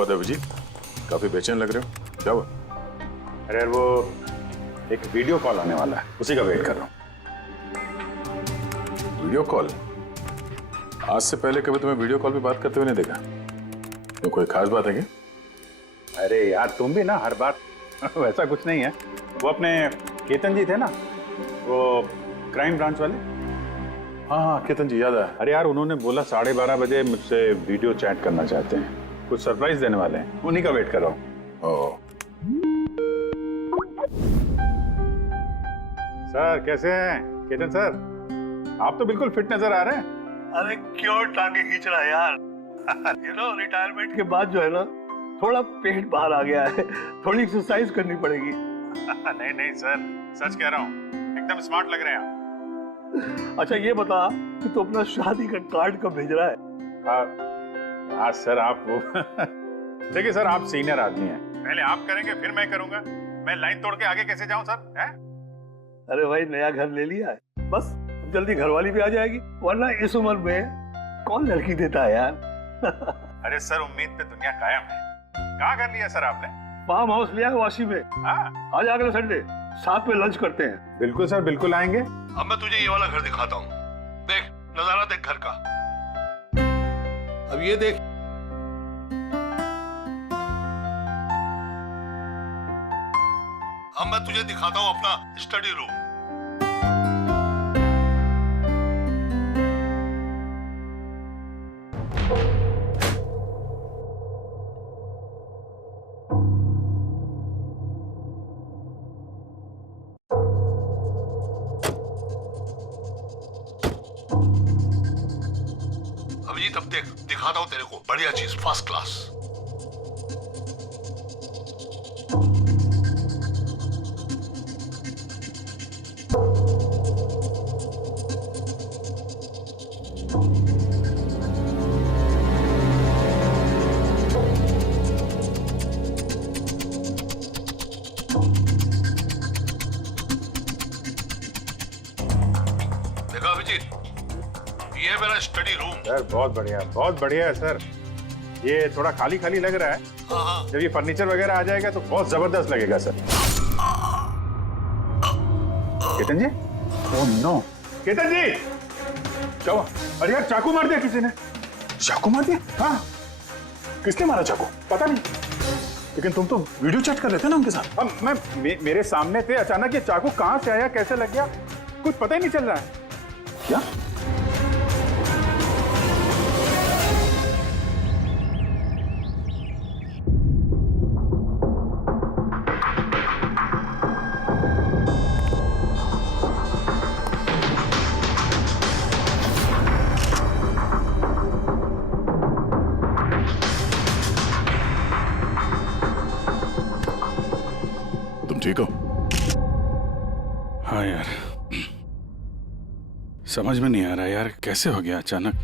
हुआ था अभिजीत? काफी बेचैन लग रहे हो, क्या हुआ? अरे यार वो एक वीडियो कॉल आने वाला है, उसी का वेट कर रहा हूँ। Video call? आज से पहले कभी तुम्हें वीडियो कॉल पे बात करते हुए नहीं देखा। तो कोई खास बात है क्या? अरे यार तुम भी ना हर बार वैसा कुछ नहीं है। वो अपने केतन जी थे ना, वो क्राइम ब्रांच वाले। हाँ, केतन जी याद आया। अरे यार उन्होंने बोला 12:30 बजे मुझसे वीडियो चैट करना चाहते हैं, कुछ सरप्राइज देने वाले हैं, उन्हीं का वेट कर रहा हूँ। ओह, सर कैसे हैं केतन सर? आप तो बिल्कुल फिट नजर आ रहे हैं। अरे क्यों टांगे खींच रहा है यार? रिटायरमेंट के बाद जो है ना, थोड़ा पेट बाहर आ गया है, थोड़ी एक्सरसाइज करनी पड़ेगी। नहीं नहीं सर, सच कह रहा हूँ, एकदम स्मार्ट लग रहे हैं आप। अच्छा ये बता कि तू अपना शादी का कार्ड कब भेज रहा है? हाँ सर आप वो देखिए सर, आप सीनियर आदमी हैं, पहले आप करेंगे फिर मैं करूंगा। मैं लाइन तोड़ के आगे कैसे जाऊं सर? है? अरे भाई नया घर ले लिया है, बस जल्दी घरवाली भी आ जाएगी, वरना इस उम्र में कौन लड़की देता है यार? अरे सर उम्मीद पे दुनिया कायम है। कहाँ कर लिया सर आपने? फार्म हाउस लिया है वाशी में। हाँ आज अगले संडे साथ में लंच करते हैं। बिल्कुल सर, बिल्कुल आएंगे। अब मैं तुझे ये वाला घर दिखाता हूँ, देख नजारा देख घर का। अब ये देख, अब मैं तुझे दिखाता हूँ अपना स्टडी रूम। अभिजीत अब देख, दिखाता हूँ तेरे को बढ़िया चीज, फर्स्ट क्लास। देखा अभिजीत, ये है मेरा स्टडी रूम। सर बहुत बढ़िया है सर। ये थोड़ा खाली खाली लग रहा है, हाँ जब ये फर्नीचर वगैरह आ जाएगा तो बहुत जबरदस्त लगेगा सर। केतन जी? ओह नो, केतन जी क्या हुआ? अरे यार चाकू मार दिया किसी ने। चाकू मार दिया? हाँ किसने मारा चाकू? पता नहीं। लेकिन तुम तो वीडियो चैट कर रहे थे ना उनके साथ। अब मेरे सामने थे, अचानक ये चाकू कहाँ से आया, कैसे लग गया, कुछ पता ही नहीं चल रहा है। क्या? तुम ठीक हो? हाँ यार, समझ में नहीं आ रहा यार, कैसे हो गया अचानक।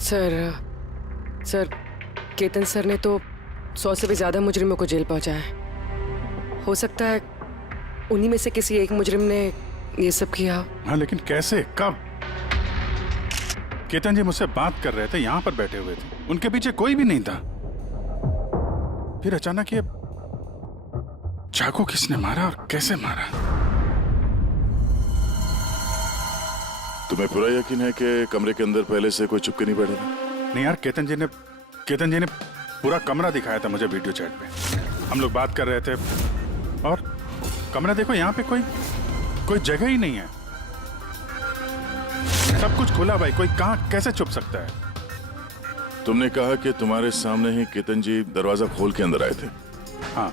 सर केतन सर ने तो 100 से भी ज्यादा मुजरिमों को जेल पहुंचाया है। हो सकता है उन्हीं में से किसी एक मुजरिम ने ये सब किया हो। हाँ लेकिन कैसे, कब? केतन जी मुझसे बात कर रहे थे, यहाँ पर बैठे हुए थे, उनके पीछे कोई भी नहीं था। फिर अचानक ये चाकू किसने मारा और कैसे मारा? तुम्हें पूरा यकीन है कि कमरे के अंदर पहले से कोई चुपके नहीं बैठा था? नहीं यार, केतन जी ने पूरा कमरा दिखाया था मुझे वीडियो चैट पे। हम लोग बात कर रहे थे और कमरा देखो, यहाँ पे कोई जगह ही नहीं है, सब कुछ खुला भाई, कोई कहाँ कैसे छुप सकता है? तुमने कहा कि तुम्हारे सामने ही केतन जी दरवाजा खोल के अंदर आए थे। हाँ,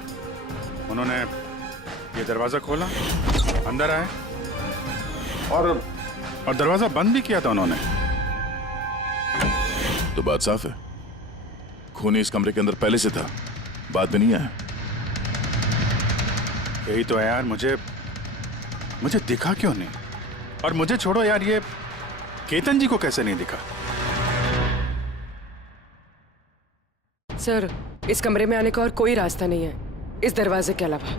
उन्होंने ये दरवाजा खोला, अंदर आए और दरवाजा बंद भी किया था उन्होंने। तो बात साफ है, खूनी इस कमरे के अंदर पहले से था, बाद में नहीं आया। यही तो है यार, मुझे दिखा क्यों नहीं? और मुझे छोड़ो यार, ये केतन जी को कैसे नहीं दिखा? सर इस कमरे में आने का और कोई रास्ता नहीं है इस दरवाजे के अलावा,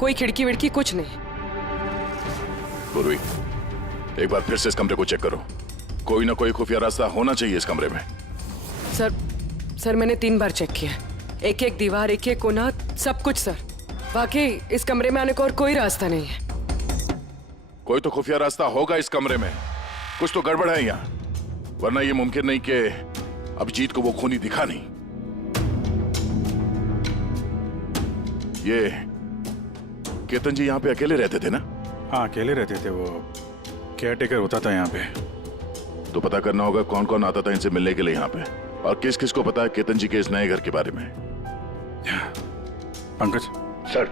कोई खिड़की विड़की कुछ नहीं। पूर्वी, एक बार फिर से इस कमरे को चेक करो, कोई ना कोई खुफिया रास्ता होना चाहिए इस कमरे में। सर मैंने 3 बार चेक किया, एक एक दीवार, एक एक कोना, सब कुछ सर। वाकई इस कमरे में आने का और कोई रास्ता नहीं है। कोई तो खुफिया रास्ता होगा इस कमरे में, कुछ तो गड़बड़ है यहाँ, वरना ये मुमकिन नहीं कि अभिजीत को वो खूनी दिखा नहीं। ये केतन जी यहाँ पे अकेले रहते थे ना? हाँ अकेले रहते थे, वो केयर टेकर होता था यहाँ पे। तो पता करना होगा कौन कौन आता था इनसे मिलने के लिए यहाँ पे, और किस किस को पता है केतन जी के इस नए घर के बारे में। पंकज सर।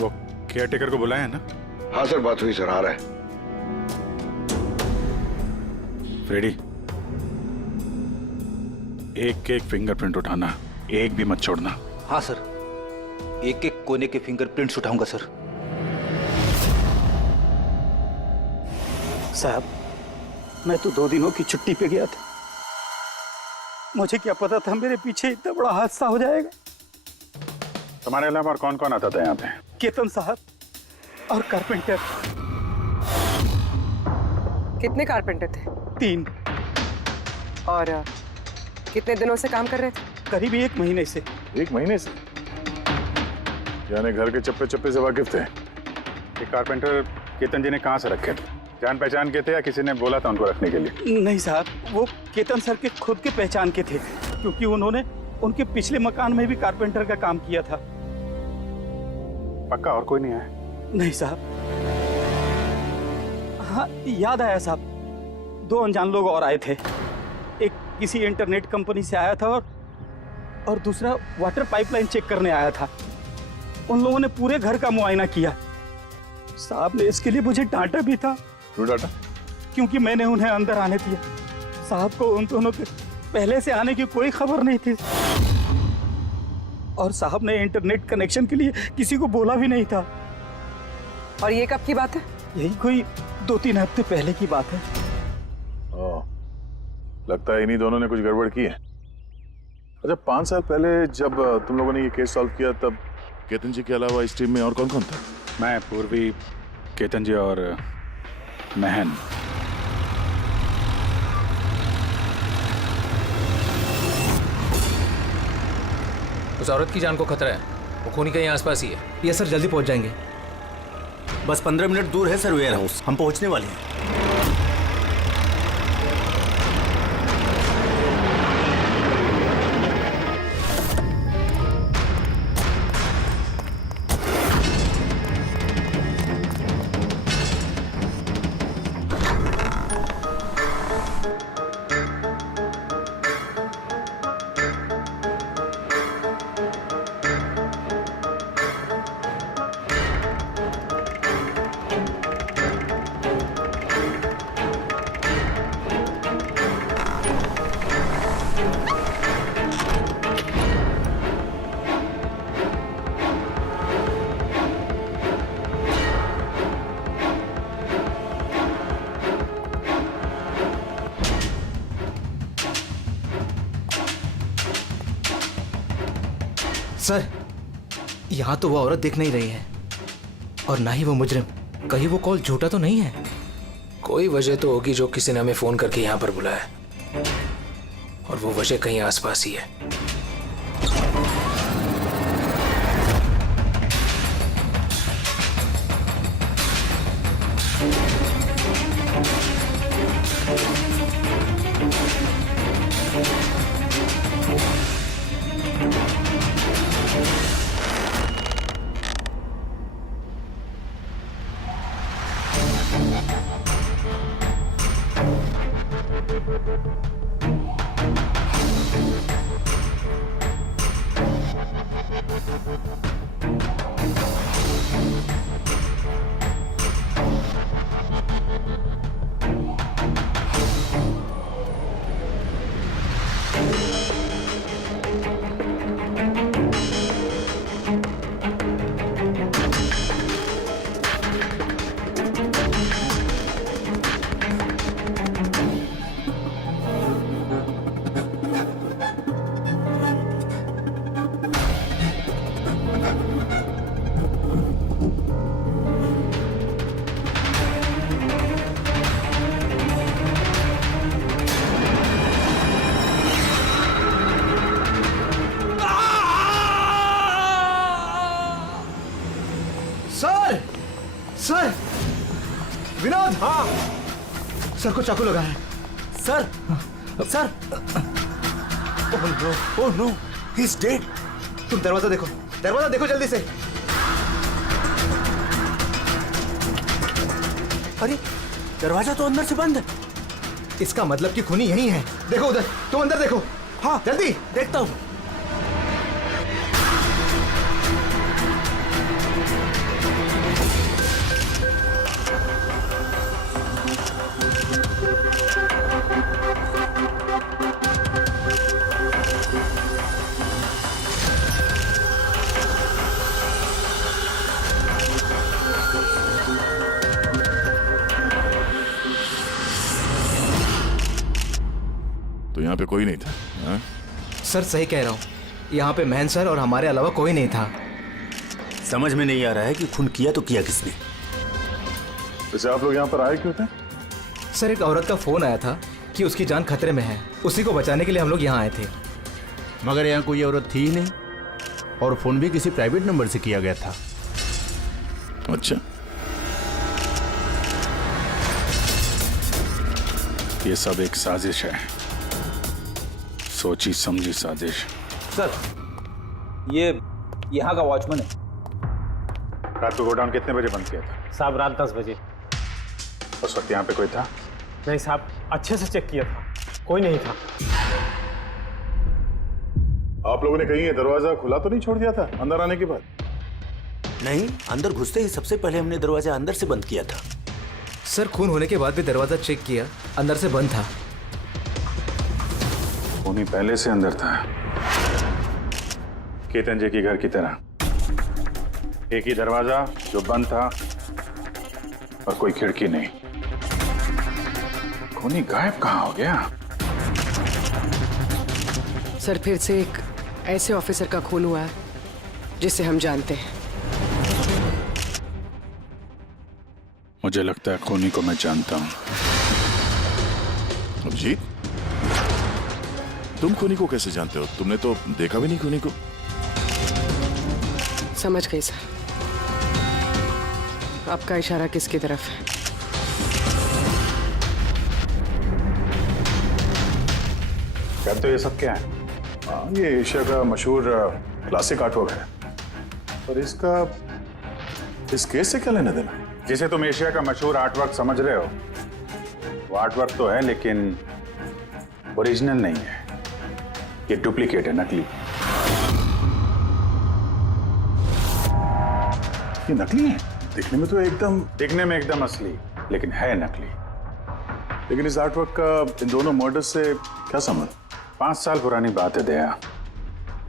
वो केयर टेकर को बुलाया है ना? हाँ सर, बात हुई सर, आ रहा है। फ्रेडी, एक एक फिंगरप्रिंट उठाना, एक भी मत छोड़ना। हाँ सर, एक एक कोने के फिंगरप्रिंट्स उठाऊंगा सर। साहब, मैं तो 2 दिनों की छुट्टी पे गया था, मुझे क्या पता था मेरे पीछे इतना बड़ा हादसा हो जाएगा। तुम्हारे अलावा और कौन कौन आता था यहाँ पे? केतन साहब और कारपेंटर। कितने कारपेंटर थे? 3। और कितने दिनों से काम कर रहे थे? करीब 1 महीने से। 1 महीने से? यानी घर के चप्पे चप्पे से वाकिफ थे। ये कारपेंटर केतन जी ने कहाँ से रखे थे? जान पहचान के थे या किसी ने बोला था उनको रखने के लिए? नहीं साहब, वो केतन सर के खुद के पहचान के थे, क्योंकि उन्होंने उनके पिछले मकान में भी कारपेंटर का काम किया था। पक्का और कोई नहीं आया? नहीं साहब। हाँ याद आया साहब, 2 अनजान लोग और आए थे। एक किसी इंटरनेट कंपनी से आया था और दूसरा वाटर पाइपलाइन चेक करने आया था। उन लोगों ने पूरे घर का मुआयना किया। साहब ने इसके लिए मुझे डांटा भी था। क्यों डांटा? क्योंकि मैंने उन्हें अंदर आने दिया। साहब को उन दोनों के पहले से आने की कोई खबर नहीं थी, और साहब ने इंटरनेट कनेक्शन के लिए किसी को बोला भी नहीं था। और ये कब की बात है? यही कोई 2-3 हफ्ते पहले की बात है। ओह, लगता है इन्हीं दोनों ने कुछ गड़बड़ की है। अच्छा, 5 साल पहले जब तुम लोगों ने ये केस सॉल्व किया तब केतन जी के अलावा इस टीम में और कौन कौन था? मैं, पूर्वी, केतन जी और महन। उस औरत की जान को खतरा है, वो खूनी कहीं आसपास ही है। ये सर जल्दी पहुंच जाएंगे। बस 15 मिनट दूर है सर वेयर हाउस, हम पहुंचने वाले हैं। सर, यहाँ तो वो औरत दिख नहीं रही है, और ना ही वो मुजरिम। कहीं वो कॉल झूठा तो नहीं है? कोई वजह तो होगी जो किसी ने हमें फोन करके यहाँ पर बुलाया, और वो वजह कहीं आसपास ही है। सर, विनोद। हाँ सर को चाकू लगा है। Sir sir, oh no, he is dead. तुम दरवाजा देखो जल्दी से। अरे दरवाजा तो अंदर से बंद है। इसका मतलब कि खूनी यहीं है। देखो उधर, तुम अंदर देखो। हाँ जल्दी। देखता हूँ। तो यहाँ पे कोई नहीं था? हाँ? सर सही कह रहा हूँ, यहाँ पे महन सर और हमारे अलावा कोई नहीं था। समझ में नहीं आ रहा है कि खून किया तो किया किसने। वैसे आप लोग यहाँ पर आए क्यों थे? सर एक औरत का फोन आया था कि उसकी जान खतरे में है, उसी को बचाने के लिए हम लोग यहाँ आए थे। मगर यहाँ कोई औरत थी ही नहीं, और फोन भी किसी प्राइवेट नंबर से किया गया था। अच्छा, ये सब एक साजिश है, सोची समझी साजिश। सर ये यहाँ का वॉचमैन है। रात को गोडाउन कितने बजे बंद किया था? साहब रात 10 बजे। उस वक्त यहाँ पे कोई था? नहीं साहब, अच्छे से चेक किया था, कोई नहीं था। आप लोगों ने कहीं ये दरवाजा खुला तो नहीं छोड़ दिया था अंदर आने के बाद? नहीं, अंदर घुसते ही सबसे पहले हमने दरवाजा अंदर से बंद किया था। सर खून होने के बाद भी दरवाजा चेक किया, अंदर से बंद था। खूनी पहले से अंदर था, केतन जी के घर की तरह। एक ही दरवाजा जो बंद था और कोई खिड़की नहीं। खूनी गायब कहाँ हो गया? सर फिर से एक ऐसे ऑफिसर का खून हुआ है जिसे हम जानते हैं। मुझे लगता है खूनी को मैं जानता हूँ। अभिजीत, तुम खूनी को कैसे जानते हो? तुमने तो देखा भी नहीं खूनी को। समझ गई सर, आपका इशारा किसकी तरफ है? कहते हो ये सब क्या है? ये एशिया का मशहूर क्लासिक आर्टवर्क है, और इसका इस केस से क्या लेना देना? जिसे तुम एशिया का मशहूर आर्टवर्क समझ रहे हो, वो आर्टवर्क तो है लेकिन ओरिजिनल नहीं है। ये डुप्लीकेट है, नकली। ये नकली है? देखने में तो एकदम असली, लेकिन है नकली। लेकिन इस आर्टवर्क का इन दोनों मर्डर्स से क्या संबंध? 5 साल पुरानी बात है दया।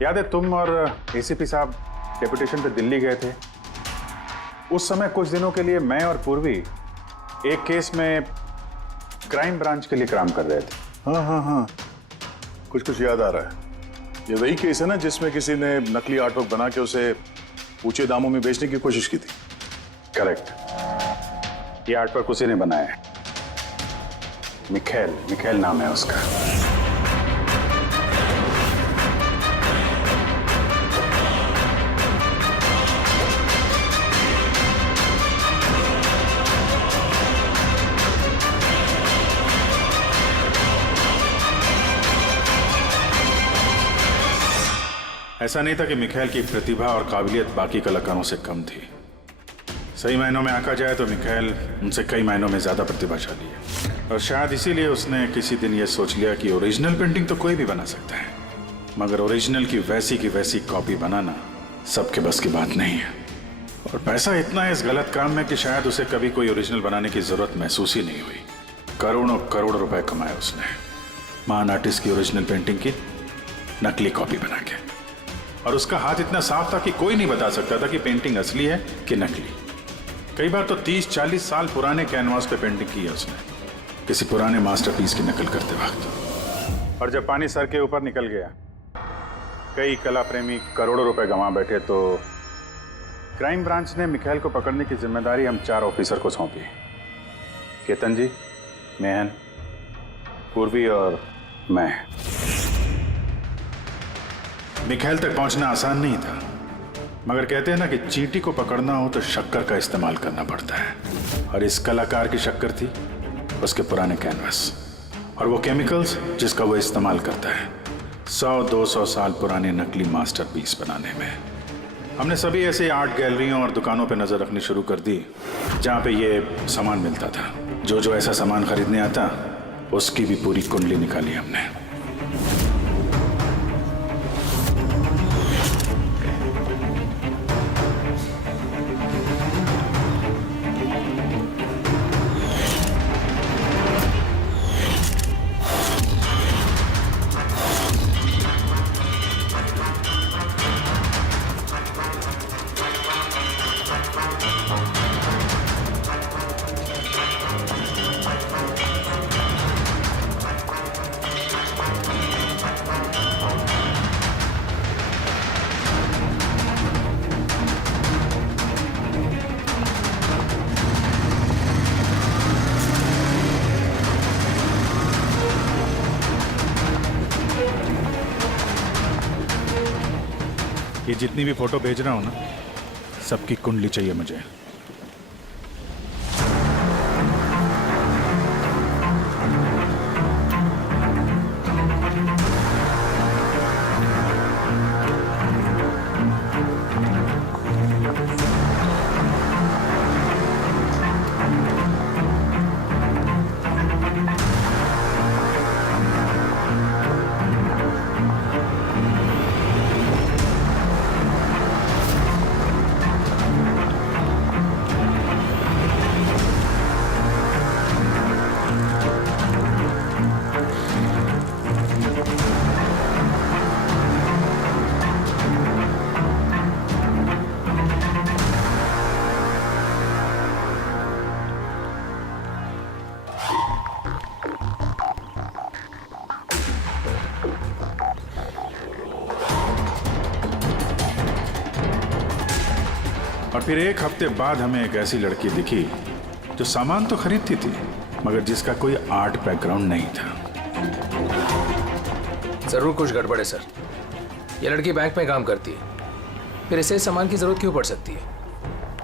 याद है तुम और एसीपी साहब डेपुटेशन पे दिल्ली गए थे? उस समय कुछ दिनों के लिए मैं और पूर्वी एक केस में क्राइम ब्रांच के लिए काम कर रहे थे। हाँ, कुछ याद आ रहा है। ये वही केस है ना जिसमें किसी ने नकली आर्टवर्क बना के उसे ऊंचे दामों में बेचने की कोशिश की थी? करेक्ट। ये आर्टवर्क उसी ने बनाया है। मिखेल नाम है उसका। ऐसा नहीं था कि मिखेल की प्रतिभा और काबिलियत बाकी कलाकारों से कम थी। सही मायनों में आंका जाए तो मिखेल उनसे कई मायनों में ज्यादा प्रतिभाशाली है, और शायद इसीलिए उसने किसी दिन यह सोच लिया कि ओरिजिनल पेंटिंग तो कोई भी बना सकता है, मगर ओरिजिनल की वैसी कॉपी बनाना सबके बस की बात नहीं है। और पैसा इतना है इस गलत काम में कि शायद उसे कभी कोई ओरिजिनल बनाने की जरूरत महसूस ही नहीं हुई। करोड़ों करोड़ रुपए कमाए उसने महान आर्टिस्ट की ओरिजिनल पेंटिंग की नकली कॉपी बना के, और उसका हाथ इतना साफ था कि कोई नहीं बता सकता था कि पेंटिंग असली है कि नकली। कई बार तो 30-40 साल पुराने कैनवास पे पेंटिंग की है उसने, किसी पुराने मास्टरपीस की नकल करते वक्त। और जब पानी सर के ऊपर निकल गया, कई कला प्रेमी करोड़ों रुपए गंवा बैठे, तो क्राइम ब्रांच ने मिखेल को पकड़ने की जिम्मेदारी हम 4 ऑफिसर को सौंपी। केतन जी, मेहन, पूर्वी और मैं। मिखेल तक पहुंचना आसान नहीं था, मगर कहते हैं ना कि चींटी को पकड़ना हो तो शक्कर का इस्तेमाल करना पड़ता है, और इस कलाकार की शक्कर थी उसके पुराने कैनवस और वो केमिकल्स जिसका वो इस्तेमाल करता है 100-200 साल पुराने नकली मास्टरपीस बनाने में। हमने सभी ऐसे आर्ट गैलरियों और दुकानों पे नजर रखनी शुरू कर दी जहाँ पे ये सामान मिलता था। जो ऐसा सामान खरीदने आता उसकी भी पूरी कुंडली निकाली हमने। ये जितनी भी फोटो भेज रहा हूं ना, सबकी कुंडली चाहिए मुझे। और फिर एक हफ्ते बाद हमें एक ऐसी लड़की दिखी जो सामान तो खरीदती थी मगर जिसका कोई आर्ट बैकग्राउंड नहीं था। जरूर कुछ गड़बड़ है सर। ये लड़की बैंक में काम करती है, फिर इसे सामान की जरूरत क्यों पड़ सकती है,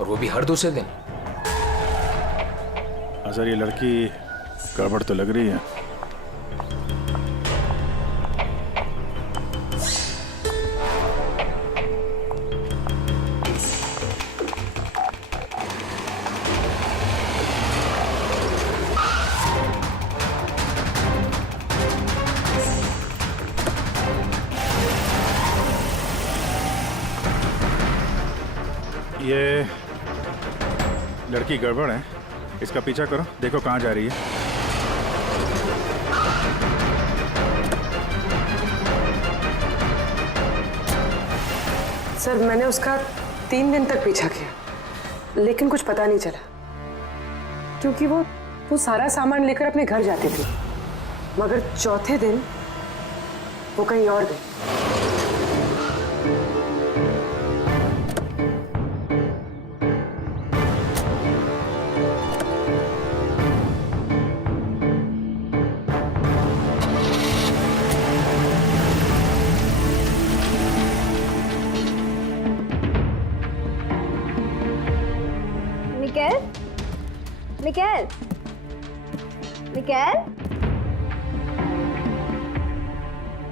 और वो भी हर दूसरे दिन। सर ये लड़की गड़बड़ तो लग रही है। ये लड़की गड़बड़ है, इसका पीछा करो, देखो कहाँ जा रही है। सर मैंने उसका 3 दिन तक पीछा किया लेकिन कुछ पता नहीं चला, क्योंकि वो सारा सामान लेकर अपने घर जाती थी, मगर चौथे दिन वो कहीं और गई। मिकेल, मिकेल,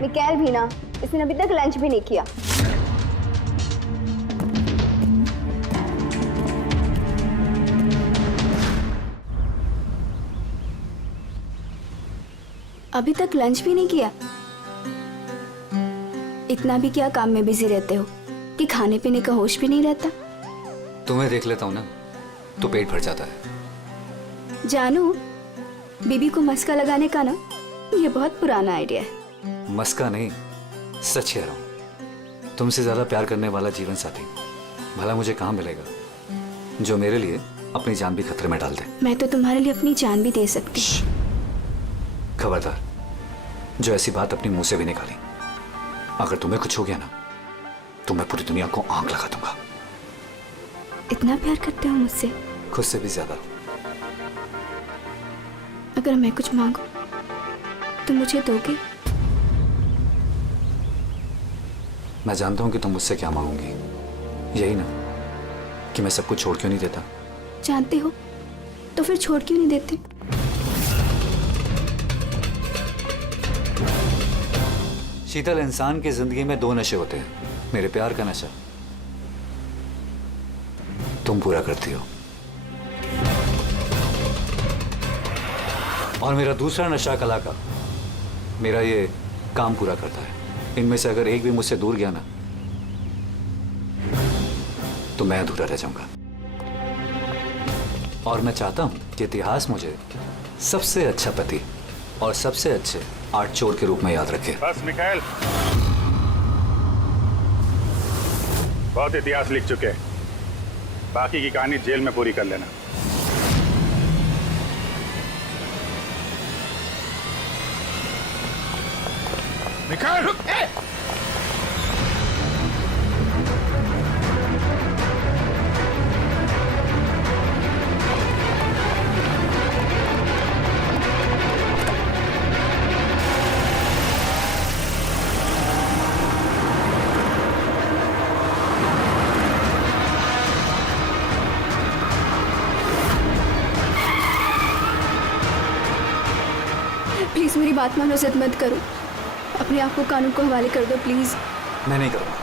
मिकेल भी ना, इसने अभी तक लंच भी नहीं किया। अभी तक लंच भी नहीं किया? इतना भी क्या काम में बिजी रहते हो कि खाने पीने का होश भी नहीं रहता? तुम्हें देख लेता हूँ ना तो पेट भर जाता है। जानू, बीबी को मस्का लगाने का ना ये बहुत पुराना आइडिया है। मस्का नहीं, सच कह रहा हूँ। तुमसे ज्यादा प्यार करने वाला जीवन साथी भला मुझे कहाँ मिलेगा जो मेरे लिए अपनी जान भी खतरे में डाल दे। मैं तो तुम्हारे लिए अपनी जान भी दे सकती। खबरदार, जो ऐसी बात अपनी मुंह से भी निकाली। अगर तुम्हें कुछ हो गया ना तो मैं पूरी दुनिया को आंख लगा दूंगा। इतना प्यार करते हो मुझसे? खुद से भी ज्यादा। अगर मैं कुछ मांगू तो मुझे दोगे? मैं जानता हूं कि तुम मुझसे क्या मांगोगी, यही ना कि मैं सब कुछ छोड़ क्यों नहीं देता। जानते हो तो फिर छोड़ क्यों नहीं देते? शीतल, इंसान की जिंदगी में दो नशे होते हैं, मेरे प्यार का नशा तुम पूरा करती हो, और मेरा दूसरा नशा कला का, मेरा ये काम पूरा करता है। इनमें से अगर एक भी मुझसे दूर गया ना तो मैं अधूरा रह जाऊंगा। और मैं चाहता हूं कि इतिहास मुझे सबसे अच्छा पति और सबसे अच्छे आर्ट चोर के रूप में याद रखे। बस मिखाइल, बहुत इतिहास लिख चुके, बाकी की कहानी जेल में पूरी कर लेना। मिखाइल, प्लीज मेरी बात मानो, जिद मत करो, अपने आप को कानून को हवाले कर दो प्लीज। मैं नहीं करूंगा।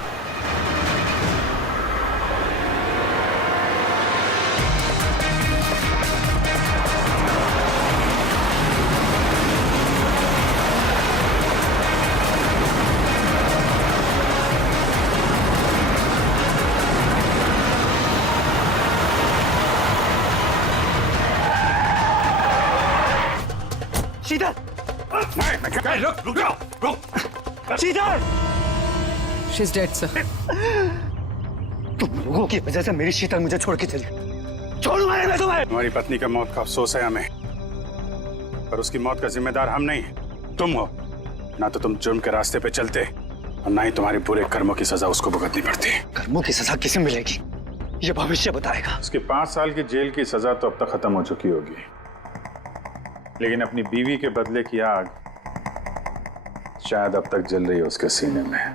शीतल, रुक जाओ। शीतल, शी इज डेड सर। तुम लोगों की वजह से मेरी शीतल मुझे छोड़ के चली गई। छोड़ूंगा नहीं मैं तुम्हें। हमारी पत्नी का मौत का अफसोस है हमें, पर उसकी मौत का जिम्मेदार हम नहीं, तुम हो। ना तो तुम जुर्म के रास्ते पे चलते और ना ही तुम्हारे बुरे कर्मों की सजा उसको भुगतनी पड़ती। कर्मों की सजा किसे मिलेगी ये भविष्य बताएगा। उसकी 5 साल की जेल की सजा तो अब तक खत्म हो चुकी होगी, लेकिन अपनी बीवी के बदले की आग शायद अब तक जल रही है उसके सीने में।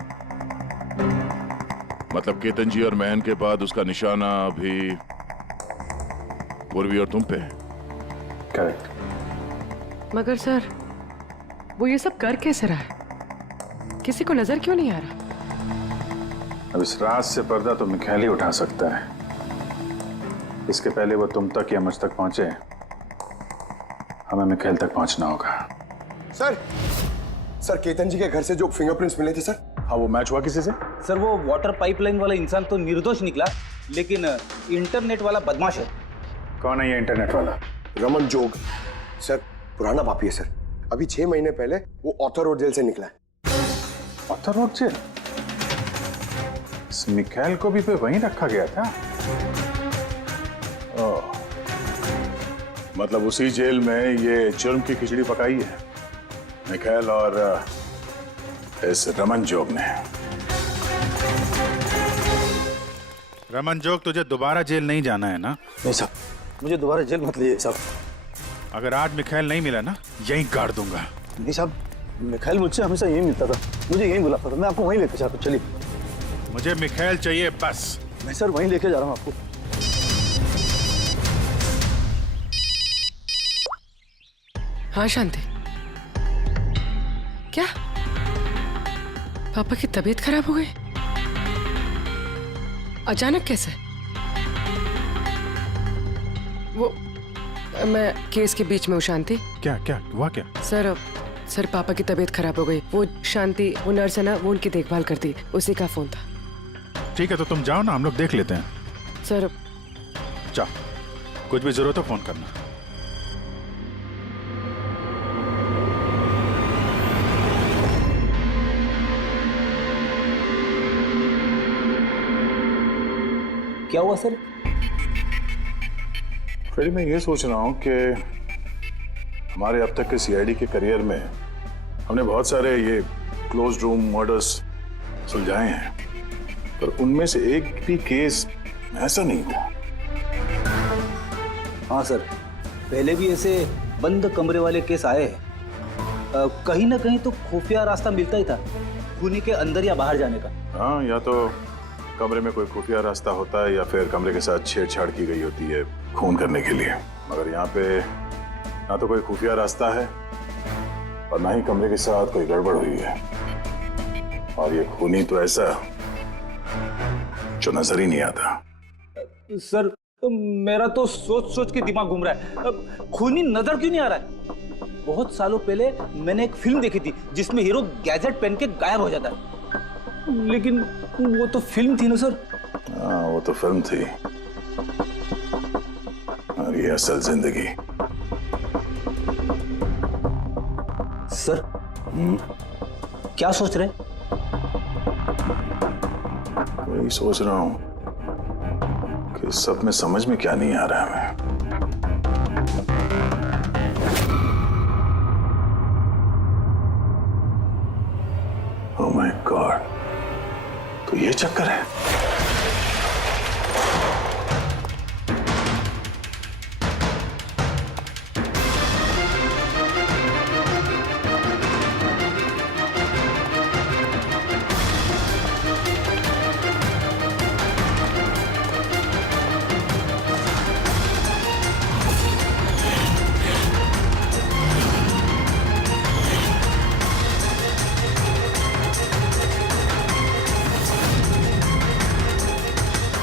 मतलब केतन जी और महन के बाद उसका निशाना अभी पूर्वी और तुम पे। करेक्ट। मगर सर वो ये सब कर कैसे रहा है? किसी को नजर क्यों नहीं आ रहा? अब इस राज से पर्दा तो मिखाइल ही उठा सकता है। इसके पहले वो तुम तक या मुझ तक पहुंचे, हमें मिखाइल तक पहुंचना होगा। सर केतन जी के घर से जो फिंगरप्रिंट्स मिले थे सर। हाँ, वो मैच हुआ किसी से? सर वो वाटर पाइपलाइन वाला इंसान तो निर्दोष निकला, लेकिन इंटरनेट वाला बदमाश है। कौन है ये इंटरनेट वाला? रमन जोग सर, पुराना पापी है सर। अभी 6 महीने पहले वो ऑथर रोड जेल से निकला है। Arthur road jail? इस मिखाइल को भी पे वहीं रखा गया था। ओह, मतलब उसी जेल में ये जुर्म की खिचड़ी पकाई है मिखाइल और इस रमन जोग ने। रमन जोग, तुझे दोबारा जेल नहीं जाना है ना? नहीं साहब, मुझे दोबारा जेल मत लीजिए साहब। अगर आज मिखाइल नहीं मिला ना, यहीं गाड़ दूंगा। नहीं साहब, मिखाइल मुझसे हमेशा यही मिलता था, मुझे यही बुलाता था। मैं आपको वहीं लेके जाता हूँ, चलिए। मुझे मिखाइल चाहिए बस। मैं सर वहीं लेके जा रहा हूँ आपको। हाँ शांति, क्या पापा की तबीयत खराब हो गई? अचानक कैसे? वो मैं केस के बीच में हूँ शांति। क्या क्या हुआ क्या? सर पापा की तबीयत खराब हो गई। वो शांति, वो नर्स है ना, वो उनकी देखभाल करती, उसी का फोन था। ठीक है, तो तुम जाओ ना, हम लोग देख लेते हैं। सर जाओ, कुछ भी जरूरत हो फोन करना। क्या हुआ सर? फ्रेडी, मैं ये सोच रहा हूँ कि हमारे अब तक के सीआईडी के करियर में हमने बहुत सारे ये क्लोज रूम मर्डर्स सुलझाए हैं, पर उनमें से एक भी केस ऐसा नहीं हुआ। हाँ सर, पहले भी ऐसे बंद कमरे वाले केस आए हैं। कहीं ना कहीं तो खुफिया रास्ता मिलता ही था खूनी के अंदर या बाहर जाने का। हाँ, या तो कमरे में कोई खुफिया रास्ता होता है या फिर कमरे के साथ छेड़छाड़ की गई होती है खून करने के लिए, मगर यहाँ पे ना तो कोई खुफिया रास्ता है और ना ही कमरे के साथ कोई गड़बड़ हुई है। और ये खूनी तो ऐसा जो नजर ही नहीं आता। सर मेरा तो सोच सोच के दिमाग घूम रहा है। खूनी नजर क्यों नहीं आ रहा है? बहुत सालों पहले मैंने एक फिल्म देखी थी जिसमें हीरो गैजेट पहन के गायब हो जाता है, लेकिन वो तो फिल्म थी ना सर। हाँ, वो तो फिल्म थी और ये असल जिंदगी। सर क्या सोच रहे? वही सोच रहा हूं कि सब में समझ में क्या नहीं आ रहा है। ओह माय गॉड, तो ये चक्कर है।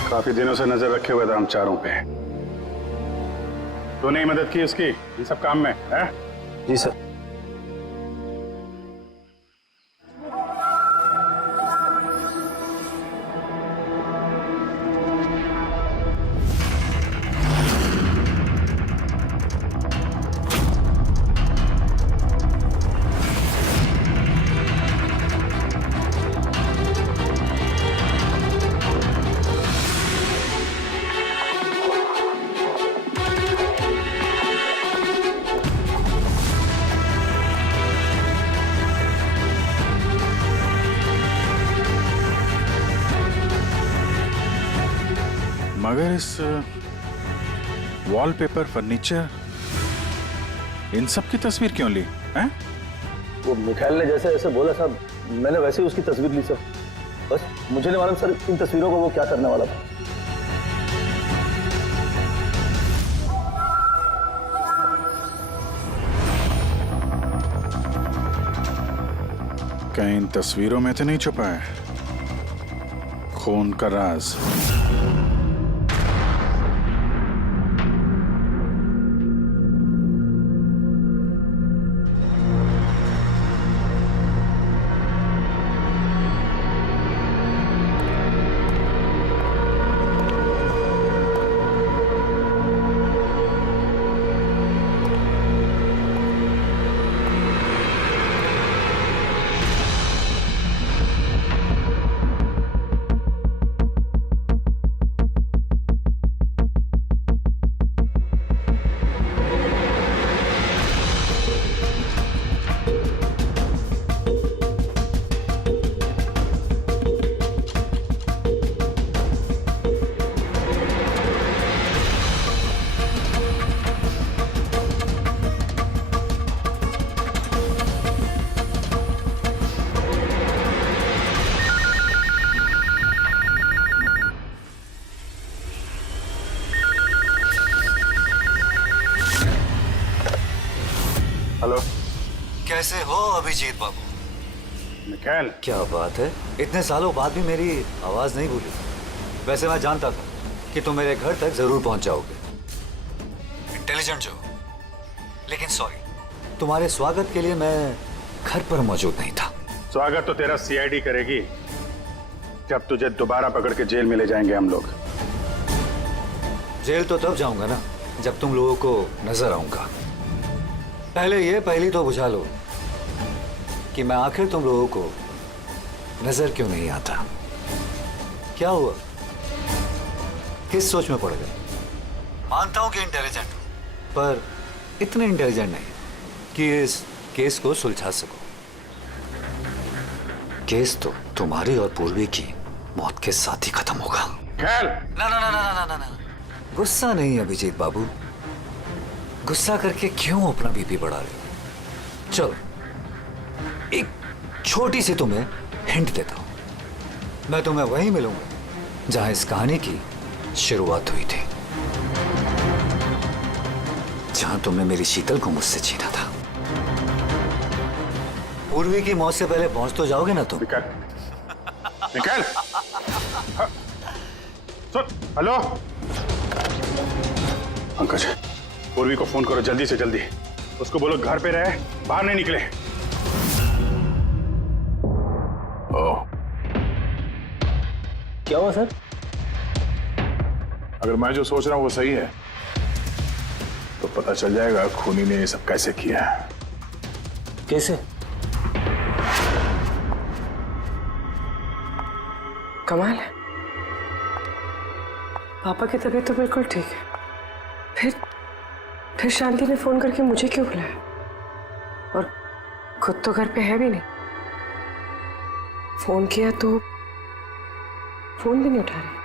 काफी दिनों से नजर रखे हुए थे हम चारों पे। तूने ही मदद की उसकी इन सब काम में, है? जी सर। मगर इस वॉलपेपर, फर्नीचर, इन सब की तस्वीर क्यों ली हैं? वो मिखाइल ने जैसे ऐसे बोला साहब, मैंने वैसे ही उसकी तस्वीर ली सर। बस मुझे नहीं मालूम सर इन तस्वीरों को वो क्या करने वाला था। कहीं इन तस्वीरों में तो नहीं छुपा है खून का राज? हेलो, कैसे हो अभिजीत बाबू? मिखाइल, क्या बात है, इतने सालों बाद भी मेरी आवाज नहीं भूली। वैसे मैं जानता था कि तुम मेरे घर तक जरूर पहुंच जाओगे, इंटेलिजेंट जो, लेकिन सॉरी, तुम्हारे स्वागत के लिए मैं घर पर मौजूद नहीं था। स्वागत तो तेरा सीआईडी करेगी जब तुझे दोबारा पकड़ के जेल में ले जाएंगे हम लोग। जेल तो तब जाऊंगा ना जब तुम लोगों को नजर आऊंगा। पहली तो बुझा लो कि मैं आखिर तुम लोगों को नजर क्यों नहीं आता। क्या हुआ, किस सोच में पड़ गए? मानता हूं कि इंटेलिजेंट हो, पर इतने इंटेलिजेंट नहीं कि इस केस को सुलझा सको। केस तो तुम्हारी और पूर्वी की मौत के साथ ही खत्म होगा। ना ना ना ना ना ना ना, गुस्सा नहीं अभिजीत बाबू, गुस्सा करके क्यों अपना बीपी बढ़ा रहे हो? चलो एक छोटी सी तुम्हें हिंट देता हूं, मैं तुम्हें वहीं मिलूंगा जहां इस कहानी की शुरुआत हुई थी, जहां तुमने मेरी शीतल को मुझसे छीना था। पूर्वी की मौत से पहले पहुंच तो जाओगे ना तुम? निकल। सुन, हेलो पंकज, पूर्वी को फोन करो जल्दी से जल्दी। उसको बोलो घर पे रहे, बाहर नहीं निकले। क्या हुआ सर? अगर मैं जो सोच रहा हूं वो सही है तो पता चल जाएगा खूनी ने ये सब कैसे किया है। कैसे? कमाल है, पापा की तबीयत तो बिल्कुल ठीक है, फिर शांति ने फोन करके मुझे क्यों बुलाया? और खुद तो घर पे है भी नहीं। फोन किया तो फोन भी नहीं उठा रही।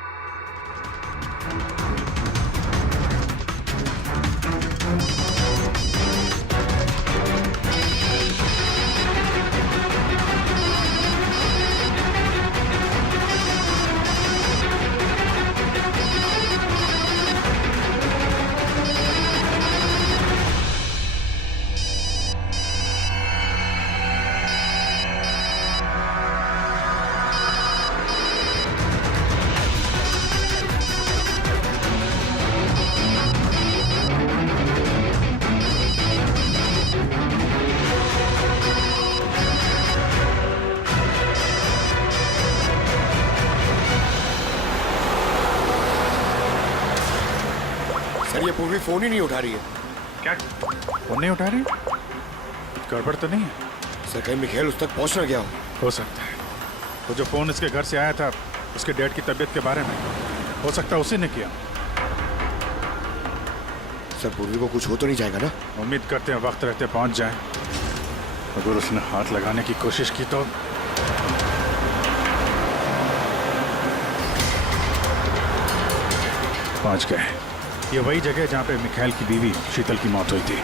ये पूर्वी फोन ही नहीं उठा रही है। क्या फोन नहीं उठा रही? गड़बड़ तो नहीं है? सर कहीं मिखेल उस तक पहुंच ना गया हो सकता है। तो जो फोन इसके घर से आया था उसके डैड की तबीयत के बारे में, हो सकता है उसी ने किया। सर पूर्वी को कुछ हो तो नहीं जाएगा ना? उम्मीद करते हैं वक्त रहते पहुंच जाए। अगर उसने हाथ लगाने की कोशिश की तो पहुंच गए। ये वही जगह जहां पे मिखाइल की बीवी शीतल की मौत हुई थी।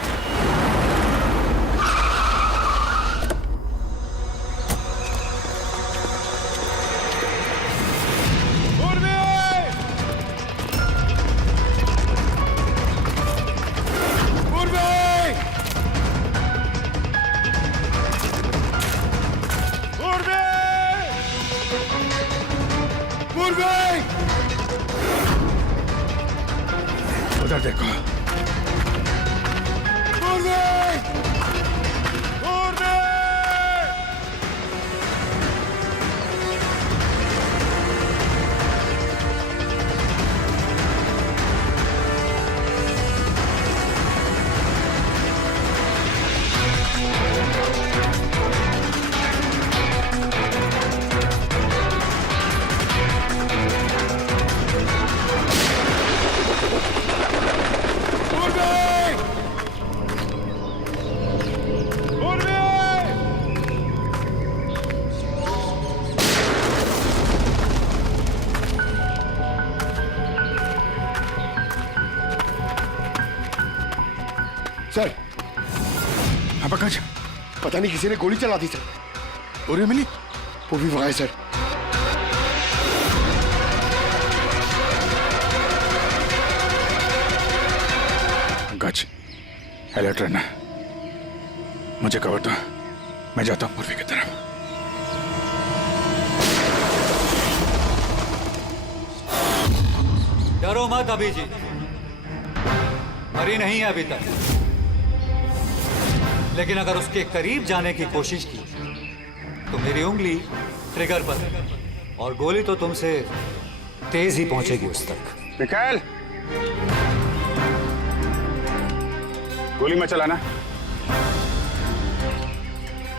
उधर देखो। सर हाँ पंकज, पता नहीं किसी ने गोली चला दी सर। पूर्वी मिली? पूर्वी वहां है सर। पंकज अलर्ट रहना, मुझे कवर दो, मैं जाता हूँ पूर्वी की तरफ। डरो मत अभी जी, मरी नहीं है अभी तक, लेकिन अगर उसके करीब जाने की कोशिश की तो मेरी उंगली ट्रिगर पर और गोली तो तुमसे तेज ही पहुंचेगी उस तक। मिखाइल, गोली मत चलाना।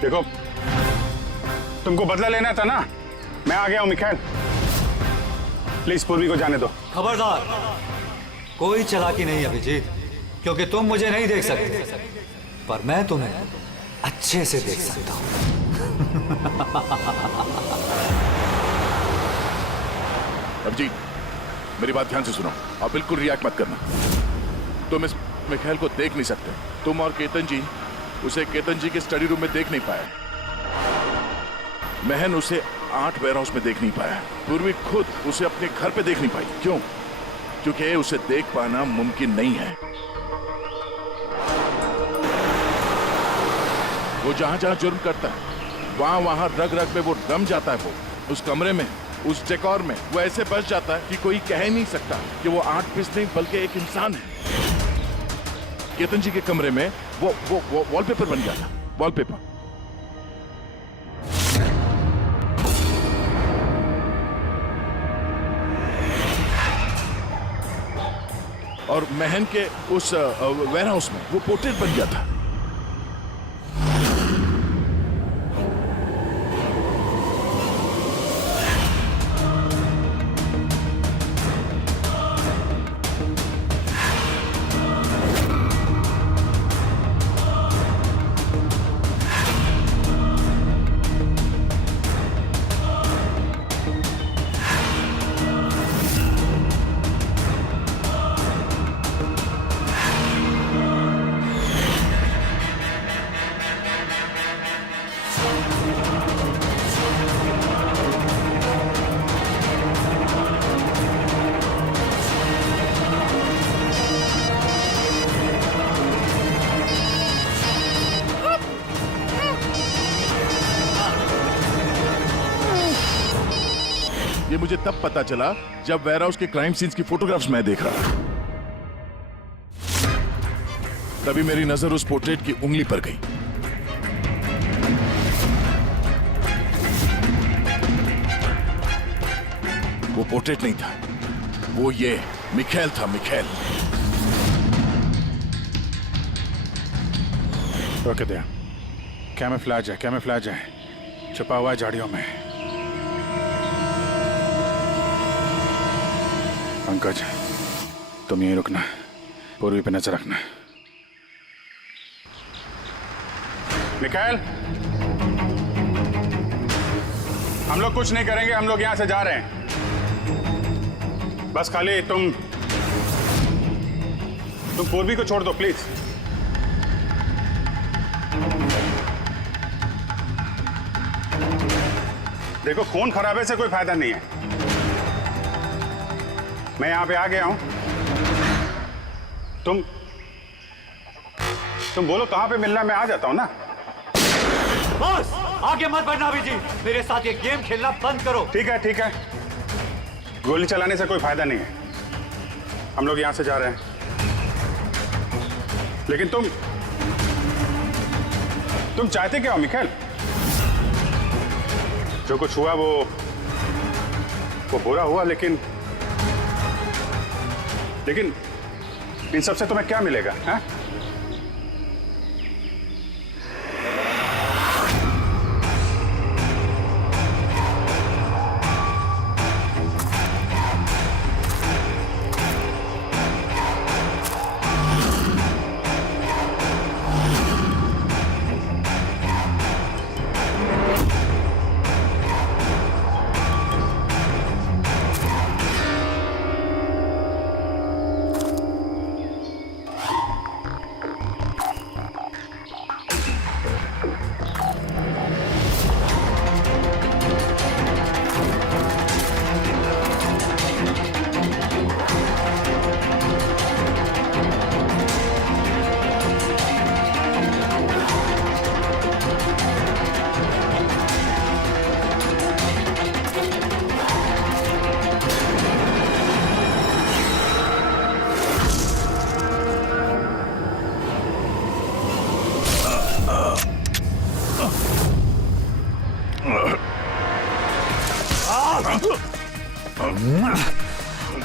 देखो तुमको बदला लेना था ना, मैं आ गया हूं मिखाइल। प्लीज पूर्वी को जाने दो। खबरदार, कोई चालाकी नहीं अभिजीत, क्योंकि तुम मुझे नहीं देख सकते, पर मैं तुम्हें अच्छे से देख सकता हूं। अभिजीत, मेरी बात ध्यान से सुनो, आप बिल्कुल रिएक्ट मत करना। तुम इस मिखाइल को देख नहीं सकते। तुम और केतन जी उसे केतन जी के स्टडी रूम में देख नहीं पाए। महन उसे 8 वेयरहाउस में देख नहीं पाया। पूर्वी खुद उसे अपने घर पे देख नहीं पाई। क्यों? क्योंकि उसे देख पाना मुमकिन नहीं है। वो जहां जहां जुर्म करता है वहां वहां रग रग में वो रम जाता है। वो उस कमरे में, उस डेकोर में वो ऐसे बस जाता है कि कोई कह ही नहीं सकता कि वो 8 पीस नहीं बल्कि एक इंसान है। केतन जी के कमरे में वो वॉलपेपर बन गया था। वॉलपेपर। और महन के उस वेयरहाउस में वो पोर्ट्रेट बन गया था। ये मुझे तब पता चला जब वेयरहाउस के क्राइम सीन्स की फोटोग्राफ्स मैं देख रहा था। तभी मेरी नजर उस पोर्ट्रेट की उंगली पर गई। वो पोर्ट्रेट नहीं था, वो ये मिखेल था। मिखेल। रोके दिया। कैमोफ्लेज है, कैमोफ्लेज है, छुपा हुआ है झाड़ियों में। पंकज, तुम यहीं रुकना, पूर्वी पे नजर रखना। मिकाएल, हम लोग कुछ नहीं करेंगे, हम लोग यहां से जा रहे हैं। बस खाली तुम पूर्वी को छोड़ दो प्लीज। देखो, खून खराबे से कोई फायदा नहीं है। मैं यहां पे आ गया हूं। तुम बोलो कहां पे मिलना, मैं आ जाता हूं ना। बस आगे मत बढ़ना अभी जी, मेरे साथ ये गेम खेलना बंद करो। ठीक है, ठीक है। गोली चलाने से कोई फायदा नहीं है। हम लोग यहां से जा रहे हैं, लेकिन तुम चाहते क्या हो मिखेल? जो कुछ हुआ वो बुरा हुआ, लेकिन इन सबसे तुम्हें क्या मिलेगा? हैं?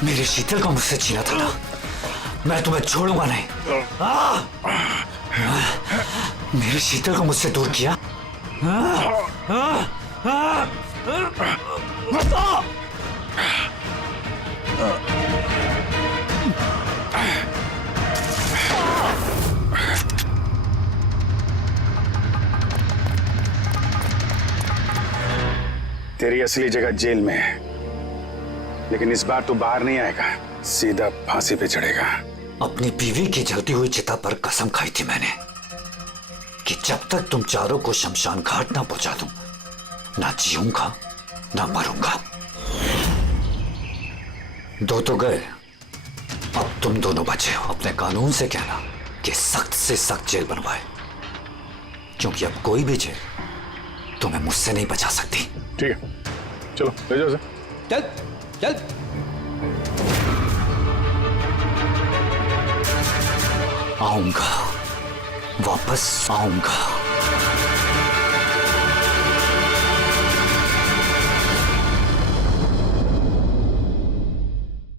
मेरे शीतल को मुझसे छीना था ना, मैं तुम्हें छोड़ूंगा नहीं। मेरे शीतल को मुझसे दूर किया। तेरी असली जगह जेल में है, लेकिन इस बार तू बाहर नहीं आएगा, सीधा फांसी पे चढ़ेगा। अपनी बीवी की जलती हुई चिता पर कसम खाई थी मैंने कि जब तक तुम चारों को शमशान घाट ना पहुंचा दूं, ना जीऊंगा ना मरूंगा। दो तो गए, अब तुम दोनों बचे हो। अपने कानून से कहना कि सख्त से सख्त जेल बनवाए, क्योंकि अब कोई भी जेल तुम्हें मुझसे नहीं बचा सकती। ठीक है, चलो ले जाओ। चल चल। आऊंगा, वापस आऊंगा।